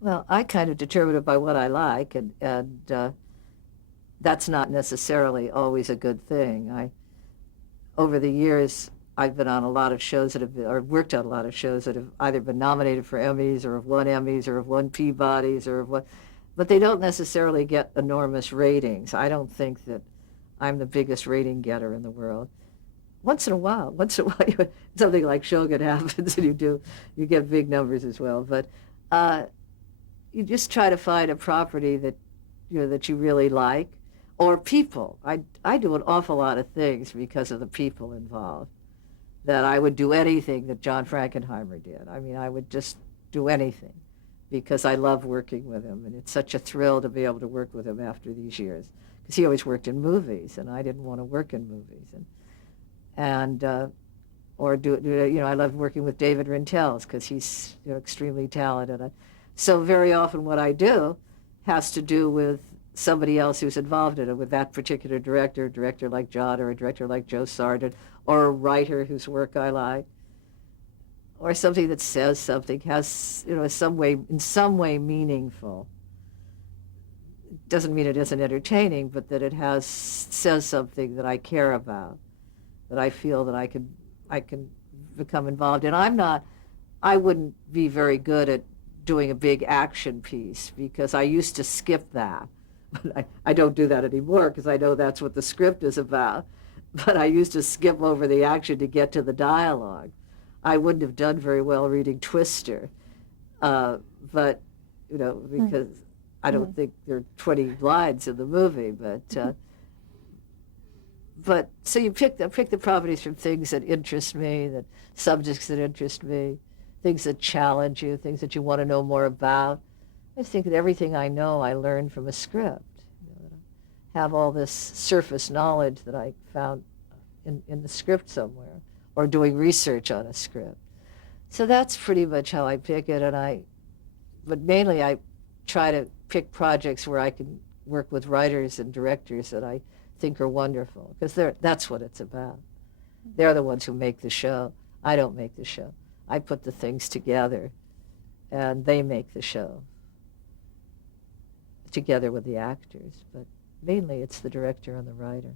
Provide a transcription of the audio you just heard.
Well, I kind of determine it by what I like, and that's not necessarily always a good thing. Over the years, I've been on a lot of shows that have been, or worked on a lot of shows that have either been nominated for Emmys or have won Emmys or have won Peabodys or have won, but they don't necessarily get enormous ratings. I don't think that I'm the biggest rating getter in the world. Once in a while, something like Shogun happens, and you get big numbers as well. But uh, you just try to find a property that you really like, or people. I do an awful lot of things because of the people involved. That I would do anything that John Frankenheimer did. I mean, I would just do anything because I love working with him, and it's such a thrill to be able to work with him after these years. Because he always worked in movies, and I didn't want to work in movies, and or I love working with David Rintels because he's extremely talented. So very often what I do has to do with somebody else who's involved in it, with that particular director, a director like John or a director like Joe Sargent, or a writer whose work I like, or something that says something, has, in some way meaningful. Doesn't mean it isn't entertaining, but that says something that I care about, that I feel that I can become involved in. I wouldn't be very good at doing a big action piece because I used to skip that. I don't do that anymore because I know that's what the script is about. But I used to skip over the action to get to the dialogue. I wouldn't have done very well reading Twister, uh, but because I don't think there are 20 lines in the movie. But so you pick the properties from things that interest me, that subjects that interest me, things that challenge you, things that you want to know more about. I think that everything I know I learned from a script. Have all this surface knowledge that I found in the script somewhere, or doing research on a script. So that's pretty much how I pick it, but mainly I try to pick projects where I can work with writers and directors that I think are wonderful, because that's what it's about. They're the ones who make the show. I don't make the show. I put the things together, and they make the show together with the actors. But mainly it's the director and the writer.